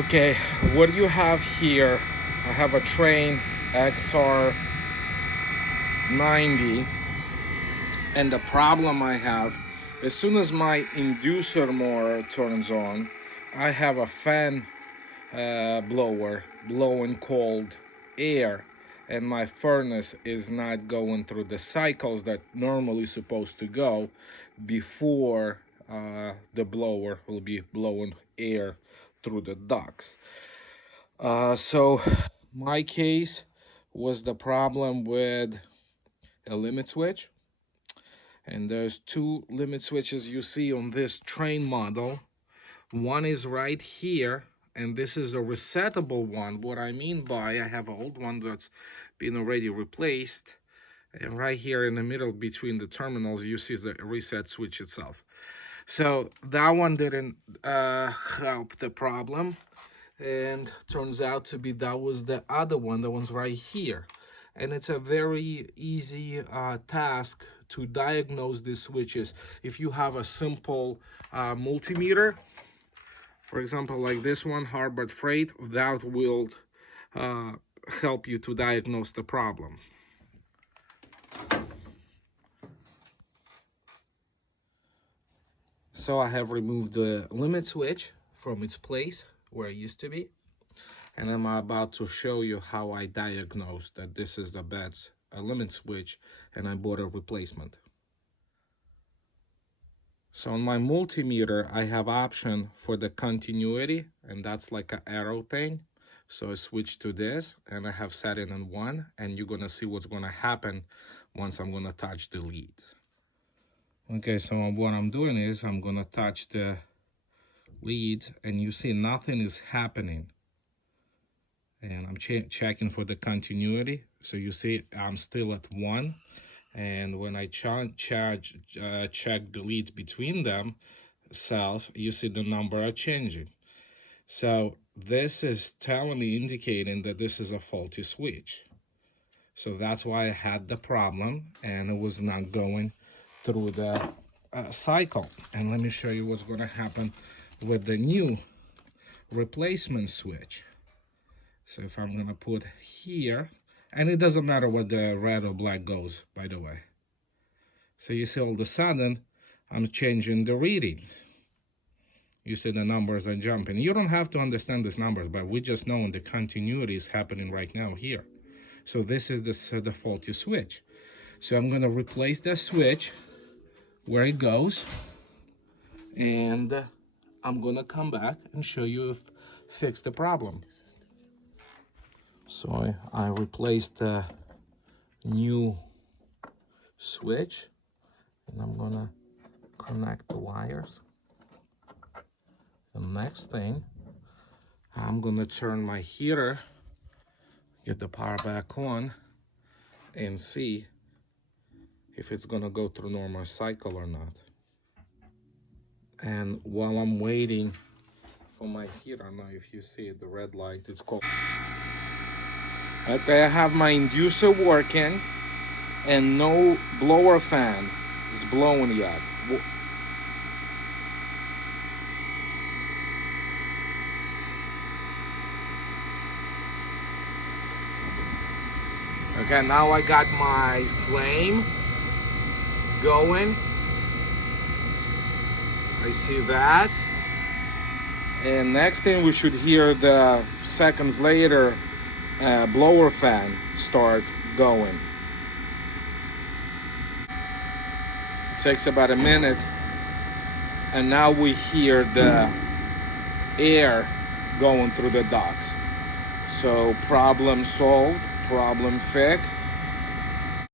Okay, what you have here, I have a Trane Xr90, and the problem I have, as soon as my inducer motor turns on, I have a fan blower blowing cold air, and my furnace is not going through the cycles that normally supposed to go before the blower will be blowing air through the ducts. So my case was the problem with a limit switch, and there's two limit switches you see on this Trane model. One is right here, and this is a resettable one. What I mean by, I have an old one that's been already replaced, and right here in the middle between the terminals you see the reset switch itself. So that one didn't help the problem, and turns out to be that was the other one, the one's right here. And it's a very easy task to diagnose these switches if you have a simple multimeter. For example, like this one, Harbor Freight, that will help you to diagnose the problem. So I have removed the limit switch from its place where it used to be, and I'm about to show you how I diagnosed that this is the bad limit switch, and I bought a replacement. So on my multimeter, I have option for the continuity, and that's like an arrow thing. So I switch to this, and I have set it in 1, and you're gonna see what's gonna happen once I'm gonna touch the lead. Okay, so what I'm doing is I'm gonna touch the lead, and you see nothing is happening. And I'm checking for the continuity. So you see I'm still at 1. And when I check the leads between them, you see the number are changing. So this is telling me, indicating that this is a faulty switch. So that's why I had the problem, and it was not going through the cycle. And let me show you what's going to happen with the new replacement switch. So if I'm going to put here, and it doesn't matter what the red or black goes, by the way. So you see all of a sudden, I'm changing the readings. You see the numbers are jumping. You don't have to understand these numbers, but we just know the continuity is happening right now here. So this is the faulty switch. So I'm going to replace the switch where it goes, and I'm going to come back and show you if fix the problem. So I replaced the new switch, and I'm gonna connect the wires. The next thing, I'm gonna turn my heater, get the power back on, and see if it's gonna go through normal cycle or not. And while I'm waiting for my heater, I don't know if you see it, the red light, it's called. Okay, I have my inducer working, and no blower fan is blowing yet. Okay, now I got my flame going. I see that. And next thing we should hear the seconds later blower fan start going. It takes about a minute, and now we hear the air going through the ducts. So problem solved, problem fixed.